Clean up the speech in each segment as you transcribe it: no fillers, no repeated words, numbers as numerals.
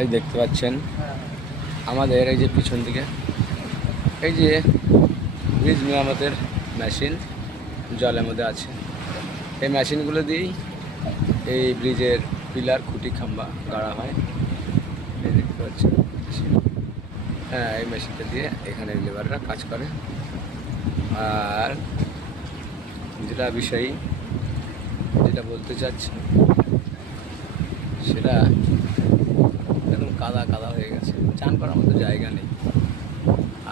এই দেখতে পাচ্ছেন আমাদের এই যে পিছন দিকে এই যে ব্রিজ মেরামতের মেশিন জলের মধ্যে আছে। এই মেশিনগুলো দিয়েই এই ব্রিজের পিলার খুঁটি খাম্বা গাড়া হয়। এই দেখতে পাচ্ছেন হ্যাঁ, এই মেশিনটা দিয়ে এখানে লেবাররা কাজ করে। আর যেটা বিষয় যেটা বলতে চাচ্ছি সেটা একদম কাদা কাদা হয়ে গেছে, চান করার মতো জায়গা নেই।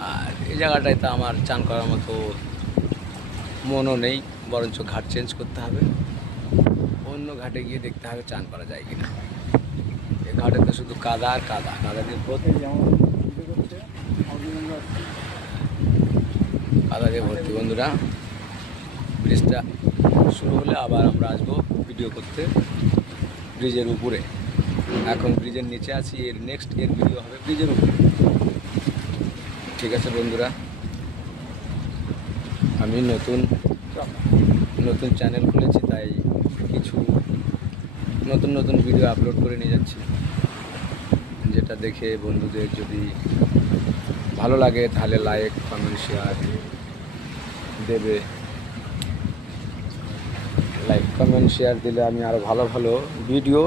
আর এই জায়গাটায় তো আমার চান করার মতো মনও নেই, বরঞ্চ ঘাট চেঞ্জ করতে হবে, অন্য ঘাটে গিয়ে দেখতে হবে চান করা যায় কিনা। এই ঘাটে তো শুধু কাদা আর কাদা, কাদা দিয়ে ভর্তি, কাদা দিয়ে ভর্তি। বন্ধুরা, ব্রিজটা শুরু হলে আবার আমরা আসবো ভিডিও করতে ব্রিজের উপরে। এখন ব্রিজের নিচে আছি, এর নেক্সট ভিডিও হবে ব্রিজের উপরে। ঠিক আছে বন্ধুরা, আমি নতুন চ্যানেল খুলেছি, তাই কিছু নতুন ভিডিও আপলোড করে নিয়ে যাচ্ছি। যেটা দেখে বন্ধুদের যদি ভালো লাগে তাহলে লাইক কমেন্ট শেয়ার দেবে। লাইক কমেন্ট শেয়ার দিলে আমি আরও ভালো ভালো ভিডিও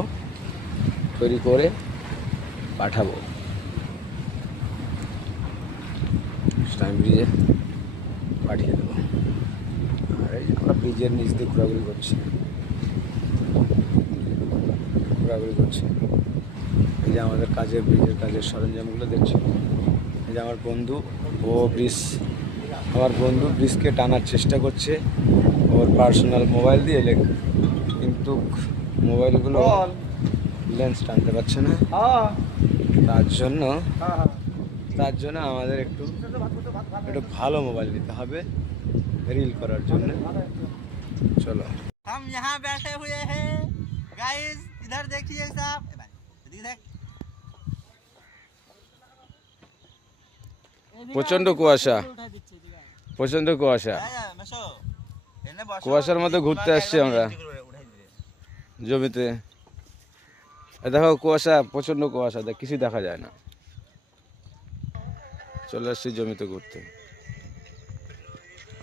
তৈরি করে পাঠাবো। টাইম ব্রিজে পাঠিয়ে দেবো। আর এই আমরা ব্রিজের নিচ দিয়ে ঘোরাঘুরি করছি। এই যে আমাদের ব্রিজের কাজের সরঞ্জামগুলো দেখছি। এই যে আমার বন্ধু ব্রিজকে টানার চেষ্টা করছে ওর পার্সোনাল মোবাইল দিয়ে, কিন্তু মোবাইলগুলো লেন্স টানতে পারছে না। তার জন্য আমাদের একটু ভালো মোবাইল নিতে হবে রিল করার জন্য। চলো, हम यहाँ बैठे हुए हैं गाइस, इधर देखिए साहब, देख প্রচন্ড কুয়াশা। কুয়াশার মধ্যে ঘুরতে আসছি আমরা জমিতে। দেখো কুয়াশা, প্রচন্ড কুয়াশা, কিছু দেখা যায় না। চলে আসছি জমিতে ঘুরতে।